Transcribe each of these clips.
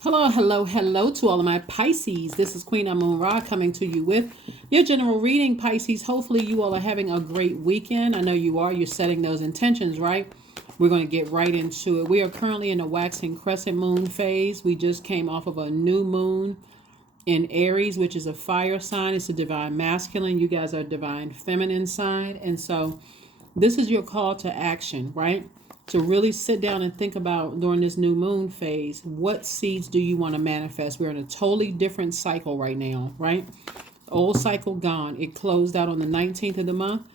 Hello, hello, hello to all of my Pisces. This is Queen Amun Ra coming to you with your general reading, Pisces. Hopefully, you all are having a great weekend. I know you are. You're setting those intentions, right? We're going to get right into it. We are currently in a waxing crescent moon phase. We just came off of a new moon in Aries, which is a fire sign. It's a divine masculine. You guys are divine feminine sign. And so this is your call to action, right? To really sit down and think about during this new moon phase, what seeds do you want to manifest? We're in a totally different cycle right now, right? Old cycle gone. It closed out on the 19th of the month.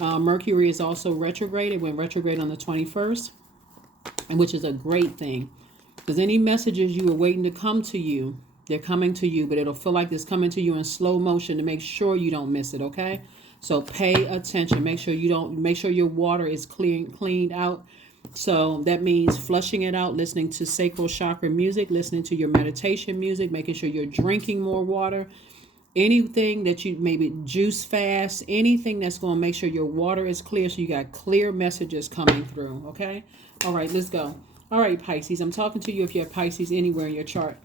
Mercury is also retrograde. It went retrograde on the 21st, and which is a great thing. Because any messages you were waiting to come to you, they're coming to you, but it'll feel like it's coming to you in slow motion to make sure you don't miss it, okay? So pay attention. Make sure your water is cleaned out. So that means flushing it out, listening to sacral chakra music, listening to your meditation music, making sure you're drinking more water. Anything that you maybe juice fast, anything that's going to make sure your water is clear so you got clear messages coming through, okay? All right, let's go. All right, Pisces, I'm talking to you if you have Pisces anywhere in your chart.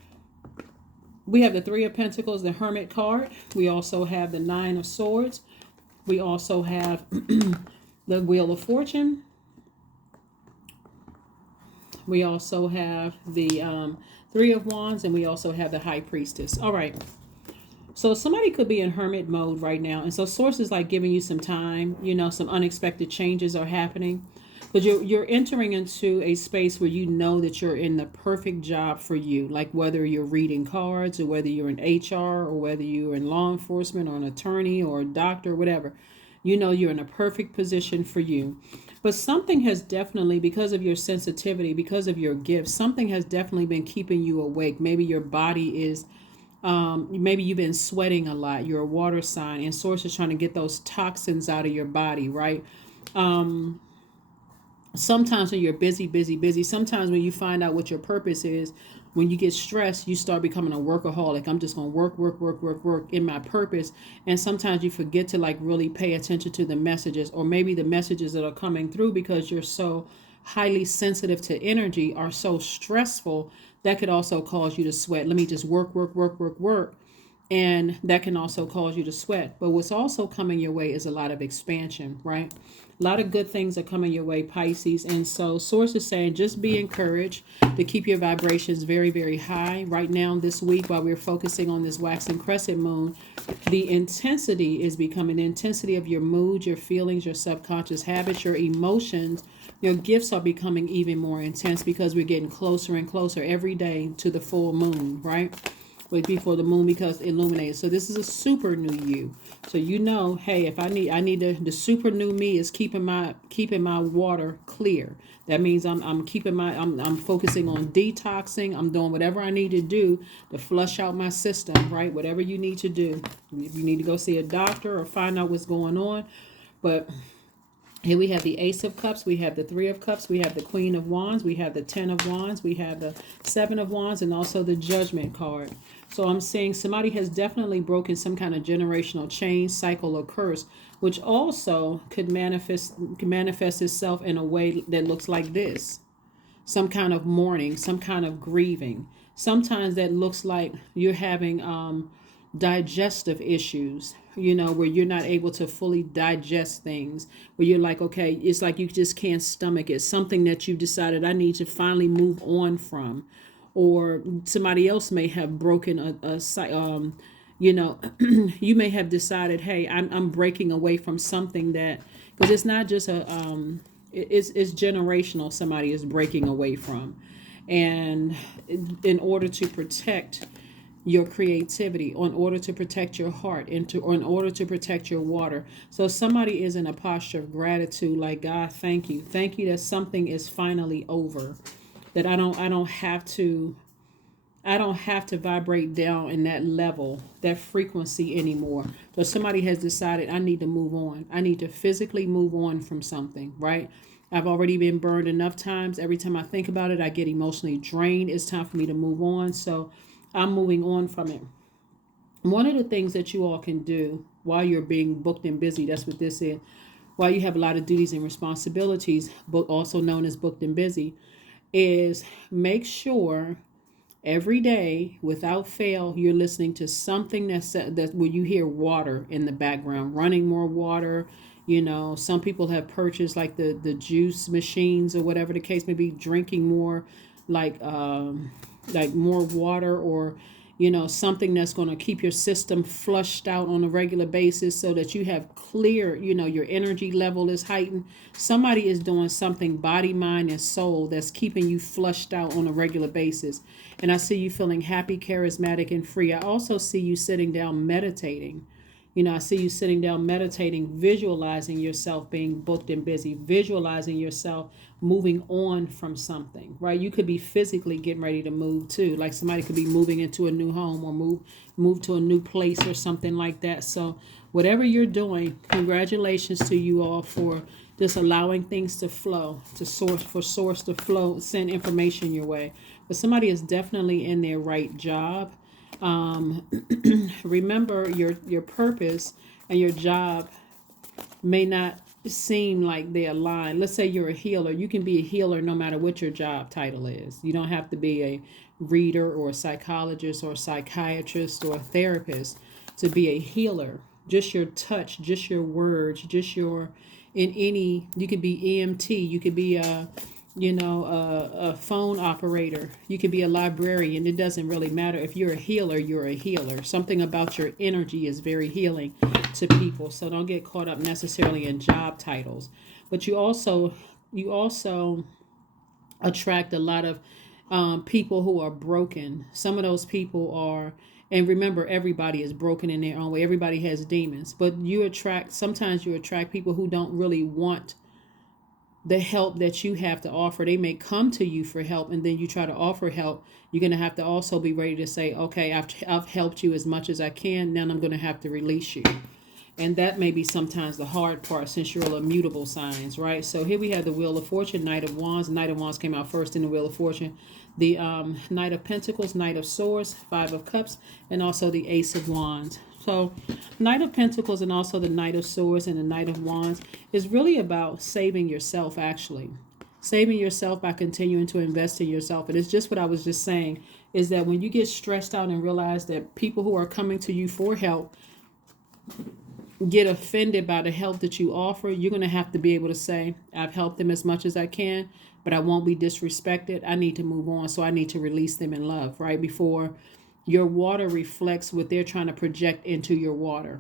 We have the Three of Pentacles, the Hermit card. We also have the Nine of Swords. We also have the Wheel of Fortune. We also have the Three of Wands, and we also have the High Priestess. All right. So somebody could be in hermit mode right now. And so source is like giving you some time, some unexpected changes are happening. But you're entering into a space where you know that you're in the perfect job for you. Like whether you're reading cards or whether you're in HR or whether you're in law enforcement or an attorney or a doctor, whatever. You know you're in a perfect position for you. But something has definitely, because of your sensitivity, because of your gifts, something has definitely been keeping you awake. Maybe your body is maybe you've been sweating a lot. You're a water sign, and source is trying to get those toxins out of your body, right? Sometimes when you're busy, busy, busy, sometimes when you find out what your purpose is, when you get stressed, you start becoming a workaholic. I'm just going to work, work, work, work, work in my purpose. And sometimes you forget to like really pay attention to the messages, or maybe the messages that are coming through because you're so highly sensitive to energy are so stressful that could also cause you to sweat. Let me just work, work, work, work, work. And that can also cause you to sweat. But what's also coming your way is a lot of expansion, right? A lot of good things are coming your way, Pisces. And so source is saying just be encouraged to keep your vibrations very, very high. Right now, this week, while we're focusing on this waxing crescent moon, the intensity is becoming the intensity of your mood, your feelings, your subconscious habits, your emotions. Your gifts are becoming even more intense because we're getting closer and closer every day to the full moon, right? Wait before the moon because illuminated. So this is a super new you. So hey, if I need the super new me is keeping my water clear. That means I'm focusing on detoxing. I'm doing whatever I need to do to flush out my system, right? Whatever you need to do. If you need to go see a doctor or find out what's going on, but here we have the Ace of Cups, we have the Three of Cups, we have the Queen of Wands, we have the Ten of Wands, we have the Seven of Wands, and also the Judgment card. So I'm saying somebody has definitely broken some kind of generational chain, cycle, or curse, which also could manifest itself in a way that looks like this. Some kind of mourning, some kind of grieving. Sometimes that looks like you're having digestive issues, where you're not able to fully digest things, where you're like, okay, it's like you just can't stomach it. Something that you've decided I need to finally move on from. Or somebody else may have broken you may have decided, hey, I'm breaking away from something that, because it's not just it's generational, somebody is breaking away from. And in order to protect your creativity, in order to protect your heart, or in order to protect your water. So somebody is in a posture of gratitude, like, God, thank you. Thank you that something is finally over. That I don't have to vibrate down in that level, that frequency anymore. So somebody has decided I need to move on. I need to physically move on from something, right? I've already been burned enough times. Every time I think about it, I get emotionally drained. It's time for me to move on. So I'm moving on from it. One of the things that you all can do while you're being booked and busy, that's what this is, while you have a lot of duties and responsibilities, but also known as booked and busy, is make sure every day without fail you're listening to something that where you hear water in the background, running more water. Some people have purchased like the juice machines or whatever the case may be, drinking more like more water, or something that's going to keep your system flushed out on a regular basis so that you have clear, your energy level is heightened. Somebody is doing something, body, mind, and soul, that's keeping you flushed out on a regular basis. And I see you feeling happy, charismatic, and free. I also see you sitting down meditating. I see you sitting down meditating, visualizing yourself being booked and busy, visualizing yourself moving on from something, right? You could be physically getting ready to move too. Like somebody could be moving into a new home, or move to a new place or something like that. So whatever you're doing, congratulations to you all for just allowing things to flow, source to flow, send information your way. But somebody is definitely in their right job. Remember, your purpose and your job may not seem like they align. Let's say you're a healer. You can be a healer no matter what your job title is. You don't have to be a reader or a psychologist or a psychiatrist or a therapist to be a healer. Just your touch, just your words, you could be EMT, you could be a phone operator, you could be a librarian. It doesn't really matter. If you're a healer, you're a healer. Something about your energy is very healing to people. So don't get caught up necessarily in job titles. But you also attract a lot of people who are broken. Some of those people are, and remember, everybody is broken in their own way. Everybody has demons. But sometimes you attract people who don't really want the help that you have to offer. They may come to you for help, and then you try to offer help. You're going to have to also be ready to say, okay, I've helped you as much as I can. Now I'm going to have to release you. And that may be sometimes the hard part, since you're immutable signs, right? So here we have the Wheel of Fortune, Knight of Wands. Knight of Wands came out first in the Wheel of Fortune. The Knight of Pentacles, Knight of Swords, Five of Cups, and also the Ace of Wands. So Knight of Pentacles and also the Knight of Swords and the Knight of Wands is really about saving yourself, actually. Saving yourself by continuing to invest in yourself. And it's just what I was just saying, is that when you get stressed out and realize that people who are coming to you for help get offended by the help that you offer, you're going to have to be able to say, I've helped them as much as I can, but I won't be disrespected. I need to move on, so I need to release them in love, right? Before your water reflects what they're trying to project into your water.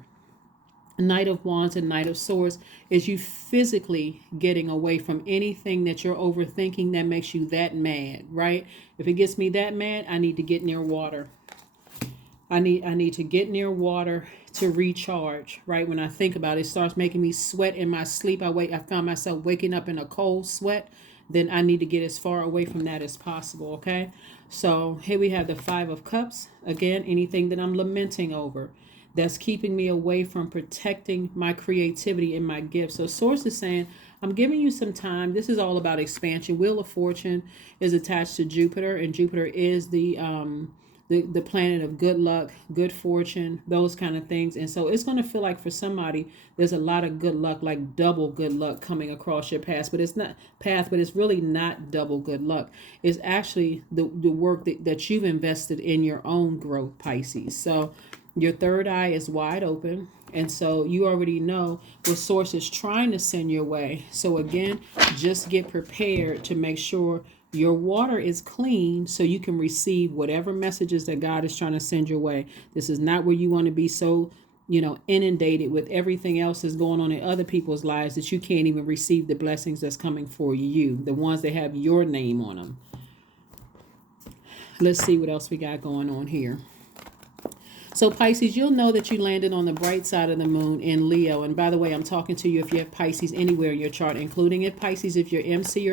Knight of Wands and Knight of Swords is you physically getting away from anything that you're overthinking that makes you that mad, right? If it gets me that mad, I need to get near water. I need to get near water to recharge, right? When I think about it, it starts making me sweat in my sleep. I found myself waking up in a cold sweat. Then I need to get as far away from that as possible, okay? So here we have the Five of Cups. Again, anything that I'm lamenting over that's keeping me away from protecting my creativity and my gifts. So Source is saying, I'm giving you some time. This is all about expansion. Wheel of Fortune is attached to Jupiter, and Jupiter is the planet of good luck, good fortune, those kind of things. And so it's going to feel like for somebody, there's a lot of good luck, like double good luck coming across your path. But it's really not double good luck. It's actually the work that you've invested in your own growth, Pisces. So your third eye is wide open. And so you already know what Source is trying to send your way. So again, just get prepared to make sure your water is clean so you can receive whatever messages that God is trying to send your way. This is not where you want to be so, inundated with everything else that's going on in other people's lives that you can't even receive the blessings that's coming for you, the ones that have your name on them. Let's see what else we got going on here. So Pisces, you'll know that you landed on the bright side of the moon in Leo. And by the way, I'm talking to you if you have Pisces anywhere in your chart, including if Pisces, if you're MC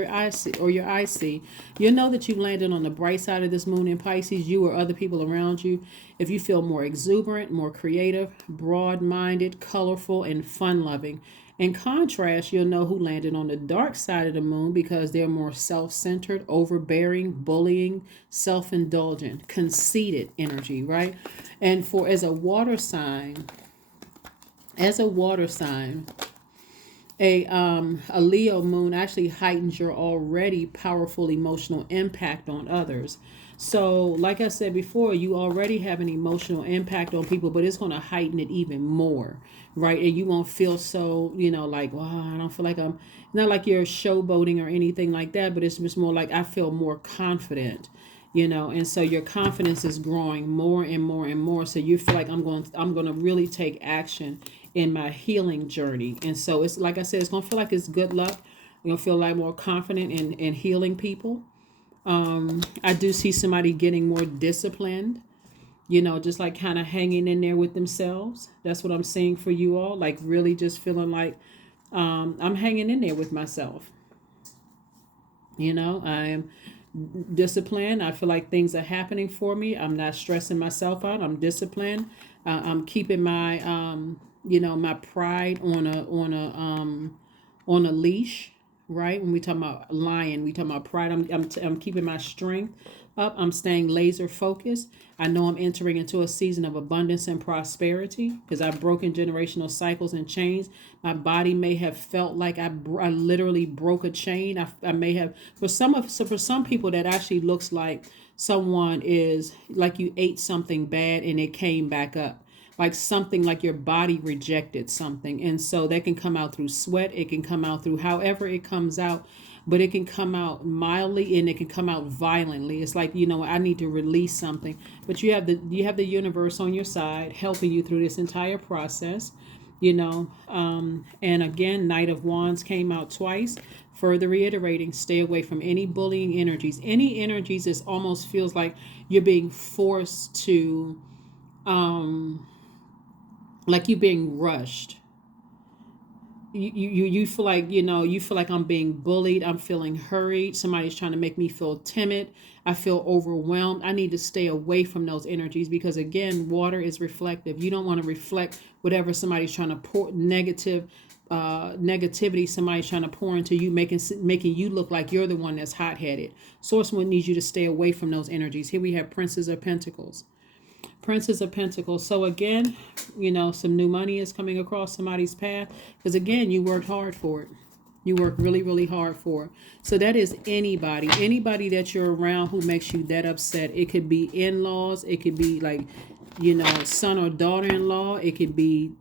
or your IC, you'll know that you landed on the bright side of this moon in Pisces, you or other people around you. If you feel more exuberant, more creative, broad-minded, colorful, and fun-loving. In contrast, you'll know who landed on the dark side of the moon because they're more self-centered, overbearing, bullying, self-indulgent, conceited energy, right? And as a water sign, a Leo moon actually heightens your already powerful emotional impact on others. So, like I said before, you already have an emotional impact on people, but it's going to heighten it even more, right? And you won't feel so, like, wow, I don't feel like I'm, not like you're showboating or anything like that, but it's just more like I feel more confident, and so your confidence is growing more and more and more. So you feel like I'm going to really take action in my healing journey. And so it's like I said, it's going to feel like it's good luck. You're going to feel like more confident in healing people. I do see somebody getting more disciplined, just like kind of hanging in there with themselves. That's what I'm seeing for you all. Like really just feeling like I'm hanging in there with myself. I am disciplined. I feel like things are happening for me. I'm not stressing myself out. I'm disciplined. I'm keeping my, my pride on a leash, right? When we talk about lion, we talk about pride. I'm keeping my strength up. I'm staying laser focused. I know I'm entering into a season of abundance and prosperity because I've broken generational cycles and chains. My body may have felt like I literally broke a chain. I may have for some people that actually looks like someone is like you ate something bad and it came back up, like something like your body rejected something. And so that can come out through sweat. It can come out through however it comes out, but it can come out mildly and it can come out violently. It's like, I need to release something, but you have the universe on your side helping you through this entire process. And again, Knight of Wands came out twice, further reiterating, stay away from any bullying energies. Any energies that almost feels like you're being forced to, like you're being rushed. You feel like, you feel like I'm being bullied. I'm feeling hurried. Somebody's trying to make me feel timid. I feel overwhelmed. I need to stay away from those energies because again, water is reflective. You don't want to reflect whatever somebody's trying to pour negativity somebody's trying to pour into you, making you look like you're the one that's hot-headed. Source one needs you to stay away from those energies. Here we have Princess of Pentacles. Princess of Pentacles. So again, some new money is coming across somebody's path because again, you worked hard for it. You work really, really hard for it. So that is anybody that you're around who makes you that upset. It could be in-laws. It could be like, son or daughter-in-law. It could be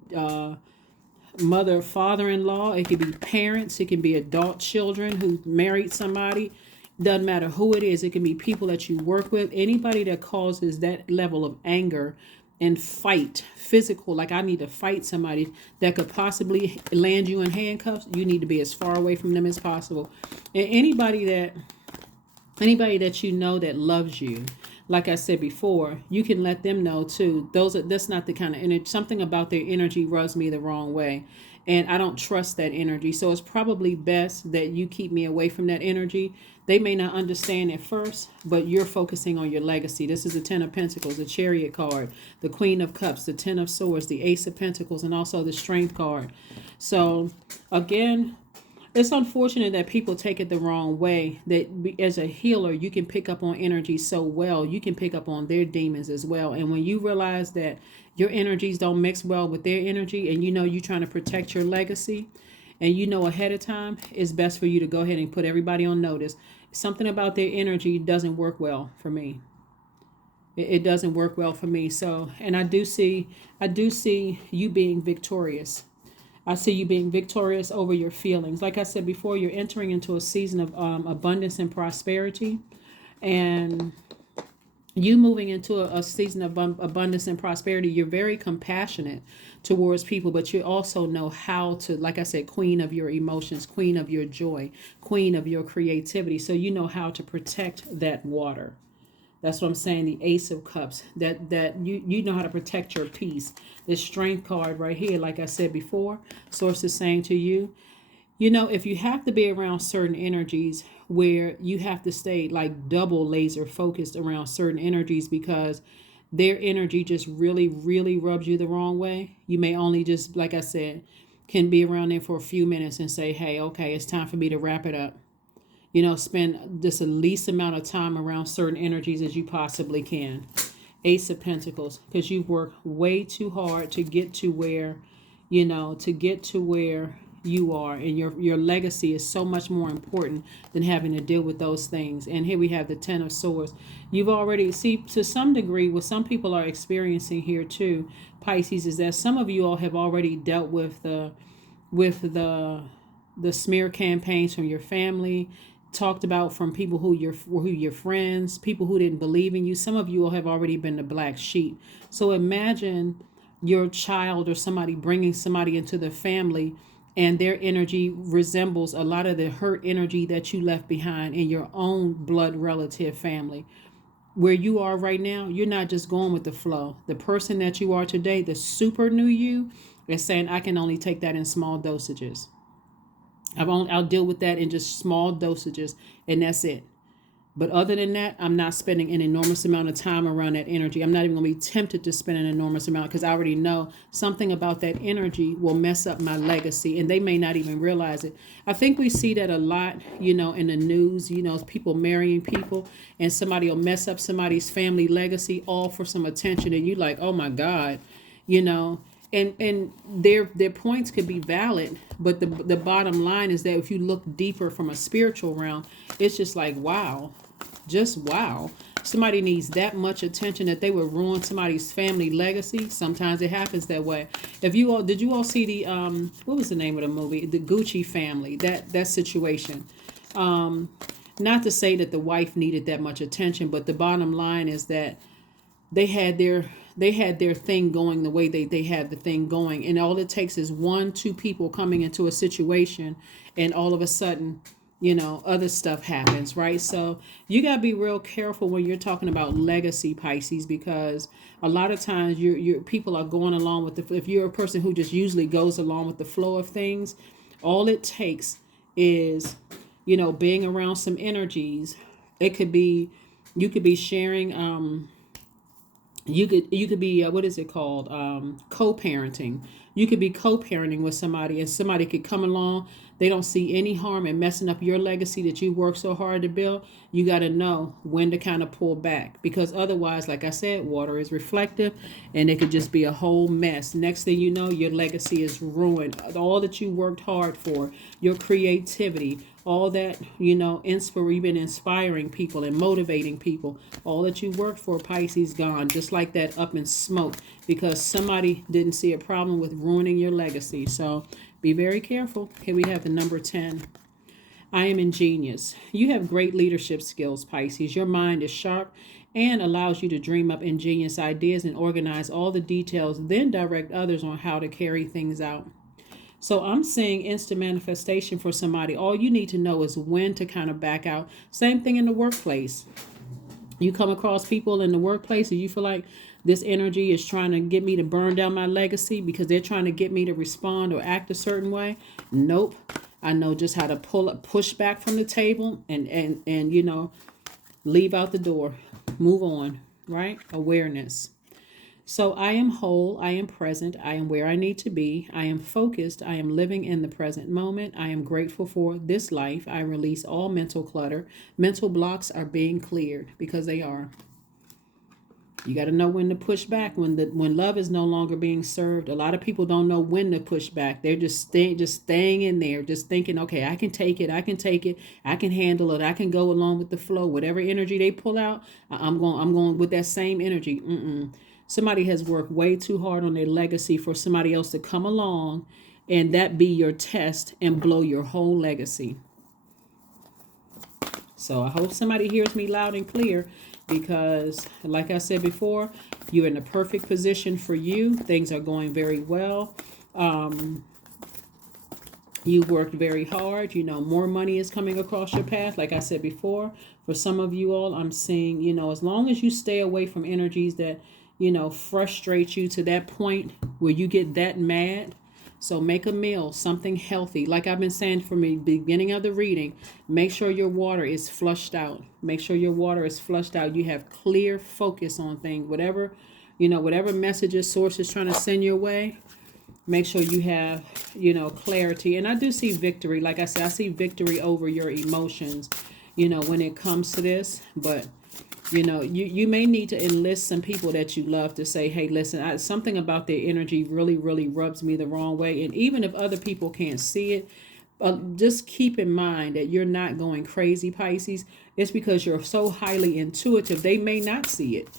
mother, father-in-law. It could be parents. It can be adult children who married somebody. Doesn't matter who it is. It can be people that you work with. Anybody that causes that level of anger and fight, physical, like I need to fight somebody that could possibly land you in handcuffs. You need to be as far away from them as possible. And anybody that that loves you, like I said before, you can let them know too. That's not the kind of energy. Something about their energy rubs me the wrong way, and I don't trust that energy. So it's probably best that you keep me away from that energy. They may not understand at first, but you're focusing on your legacy. This is the Ten of Pentacles, the Chariot card, the Queen of Cups, the Ten of Swords, the Ace of Pentacles, and also the Strength card. So again, it's unfortunate that people take it the wrong way. That as a healer, you can pick up on energy so well. You can pick up on their demons as well. And when you realize that your energies don't mix well with their energy, and you're trying to protect your legacy, and ahead of time, it's best for you to go ahead and put everybody on notice. Something about their energy doesn't work well for me. It doesn't work well for me. So, and I do see you being victorious. I see you being victorious over your feelings. Like I said before, you're entering into a season of abundance and prosperity. And you moving into a season of abundance and prosperity, you're very compassionate towards people, but you also know how to, like I said, queen of your emotions, queen of your joy, queen of your creativity. So you know how to protect that water. That's what I'm saying. The Ace of Cups, that you know how to protect your peace. This Strength card right here, like I said before, Source is saying to you, if you have to be around certain energies where you have to stay like double laser focused around certain energies because their energy just really, really rubs you the wrong way, you may only just, like I said, can be around there for a few minutes and say, hey, okay, it's time for me to wrap it up. Spend just the least amount of time around certain energies as you possibly can. Ace of Pentacles, because you've worked way too hard to get to where, you are, and your legacy is so much more important than having to deal with those things. And here we have the Ten of Swords. You've already, see, to some degree, what some people are experiencing here too, Pisces, is that some of you all have already dealt with the smear campaigns from your family, talked about from people who your friends, people who didn't believe in you. Some of you all have already been the black sheep. So imagine your child or somebody bringing somebody into the family, and their energy resembles a lot of the hurt energy that you left behind in your own blood relative family. Where you are right now, you're not just going with the flow. The person that you are today, the super new you, is saying, I can only take that in small dosages. I'll deal with that in just small dosages, and that's it. But other than that, I'm not spending an enormous amount of time around that energy. I'm not even going to be tempted to spend an enormous amount, because I already know something about that energy will mess up my legacy, and they may not even realize it. I think we see that a lot, in the news, people marrying people, and somebody will mess up somebody's family legacy all for some attention, and you're like, oh my God, and their points could be valid, but the bottom line is that if you look deeper from a spiritual realm, it's just like, wow. Just wow. Somebody needs that much attention that they would ruin somebody's family legacy. Sometimes it happens that way. Did you all see the what was the name of the movie? The Gucci family, that situation. Not to say that the wife needed that much attention, but the bottom line is that they had their thing going the way they had the thing going, and all it takes is 1-2 people coming into a situation, and all of a sudden, other stuff happens, right? So you got to be real careful when you're talking about legacy, Pisces, because a lot of times your people are going along with if you're a person who just usually goes along with the flow of things, all it takes is, being around some energies. It could be, you could be sharing, you could be what is it called, co-parenting. You could be co-parenting with somebody, and somebody could come along. They don't see any harm in messing up your legacy that you worked so hard to build. You got to know when to kind of pull back, because otherwise, like I said, water is reflective, and it could just be a whole mess. Next thing you know, your legacy is ruined. All that you worked hard for, your creativity, all that, you've been inspiring people and motivating people. All that you worked for, Pisces, gone. Just like that, up in smoke, because somebody didn't see a problem with ruining your legacy. So be very careful. Here we have the number 10. I am ingenious. You have great leadership skills, Pisces. Your mind is sharp and allows you to dream up ingenious ideas and organize all the details, then direct others on how to carry things out. So I'm seeing instant manifestation for somebody. All you need to know is when to kind of back out. Same thing in the workplace. You come across people in the workplace and you feel like this energy is trying to get me to burn down my legacy because they're trying to get me to respond or act a certain way. Nope. I know just how to push back from the table and leave out the door. Move on, right? Awareness. So I am whole, I am present, I am where I need to be, I am focused, I am living in the present moment, I am grateful for this life, I release all mental clutter. Mental blocks are being cleared, because they are. You got to know when to push back, when love is no longer being served. A lot of people don't know when to push back. They're just staying in there, just thinking, okay, I can take it, I can handle it, I can go along with the flow. Whatever energy they pull out, I'm going with that same energy. Somebody has worked way too hard on their legacy for somebody else to come along and that be your test and blow your whole legacy. So I hope somebody hears me loud and clear, because like I said before, you're in the perfect position for you. Things are going very well. You worked very hard. More money is coming across your path. Like I said before, for some of you all, I'm seeing, as long as you stay away from energies that frustrate you to that point where you get that mad. So make a meal, something healthy. Like I've been saying from the beginning of the reading, make sure your water is flushed out. Make sure your water is flushed out. You have clear focus on things. Whatever messages source is trying to send your way, make sure you have, clarity. And I do see victory. Like I said, I see victory over your emotions, when it comes to this. But You know, you may need to enlist some people that you love to say, hey, listen, something about their energy really, really rubs me the wrong way. And even if other people can't see it, just keep in mind that you're not going crazy, Pisces. It's because you're so highly intuitive. They may not see it.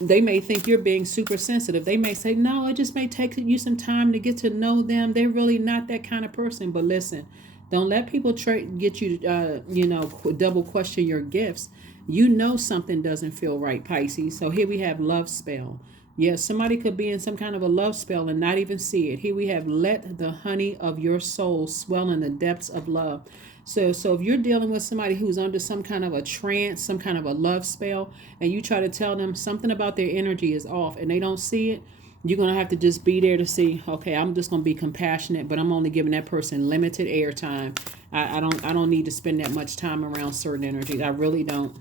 They may think you're being super sensitive. They may say, no, it just may take you some time to get to know them. They're really not that kind of person. But listen, don't let people get you, double question your gifts. You know something doesn't feel right, Pisces. So here we have love spell. Yes, somebody could be in some kind of a love spell and not even see it. Here we have let the honey of your soul swell in the depths of love. So if you're dealing with somebody who's under some kind of a trance, some kind of a love spell, and you try to tell them something about their energy is off and they don't see it, you're going to have to just be there to see, okay, I'm just going to be compassionate, but I'm only giving that person limited airtime. I don't need to spend that much time around certain energies. I really don't,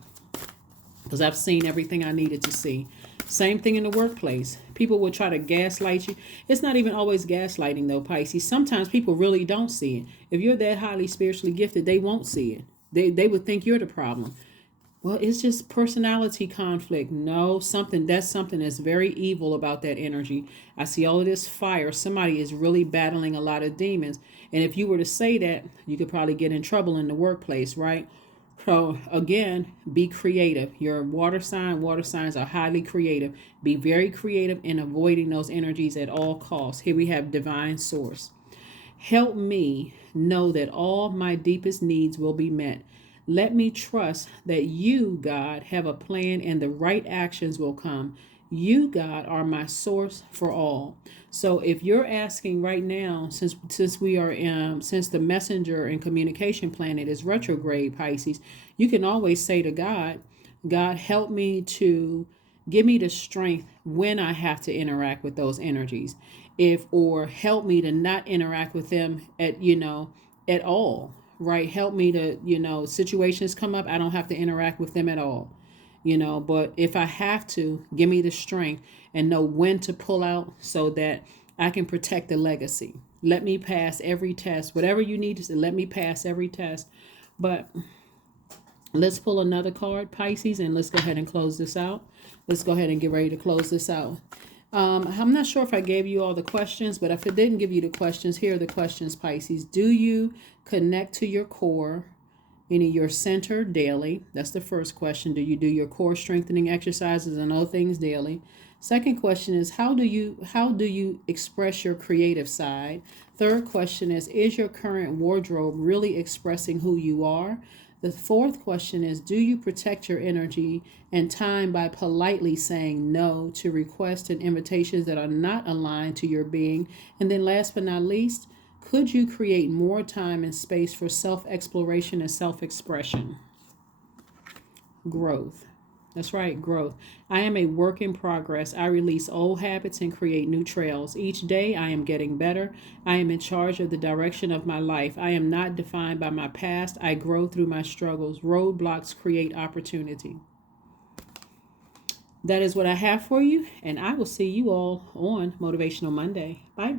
because I've seen everything I needed to see. Same thing in the workplace. People will try to gaslight you. It's not even always gaslighting though, Pisces. Sometimes people really don't see it. If you're that highly spiritually gifted, they won't see it. They would think you're the problem. Well, it's just personality conflict. No, that's something that's very evil about that energy. I see all of this fire. Somebody is really battling a lot of demons. And if you were to say that, you could probably get in trouble in the workplace, right? So again, be creative. You're a water sign. Water signs are highly creative. Be very creative in avoiding those energies at all costs. Here we have divine source. Help me know that all my deepest needs will be met. Let me trust that you, God, have a plan and the right actions will come. You, God, are my source for all. So if you're asking right now, since we are since the messenger and communication planet is retrograde, Pisces, you can always say to God, God, help me to give me the strength when I have to interact with those energies. Or help me to not interact with them at all, right? Help me to, situations come up, I don't have to interact with them at all. But if I have to, give me the strength and know when to pull out so that I can protect the legacy. Let me pass every test. Whatever you need to say, let me pass every test. But let's pull another card, Pisces, and let's go ahead and close this out. Let's go ahead and get ready to close this out. I'm not sure if I gave you all the questions, but if I didn't give you the questions, here are the questions, Pisces. Do you connect to your core, meaning your center, daily? That's the first question. Do you do your core strengthening exercises and other things daily? Second question is, how do you express your creative side? Third question is your current wardrobe really expressing who you are? The fourth question is, do you protect your energy and time by politely saying no to requests and invitations that are not aligned to your being? And then last but not least, could you create more time and space for self-exploration and self-expression? Growth. That's right, growth. I am a work in progress. I release old habits and create new trails. Each day I am getting better. I am in charge of the direction of my life. I am not defined by my past. I grow through my struggles. Roadblocks create opportunity. That is what I have for you, and I will see you all on Motivational Monday. Bye.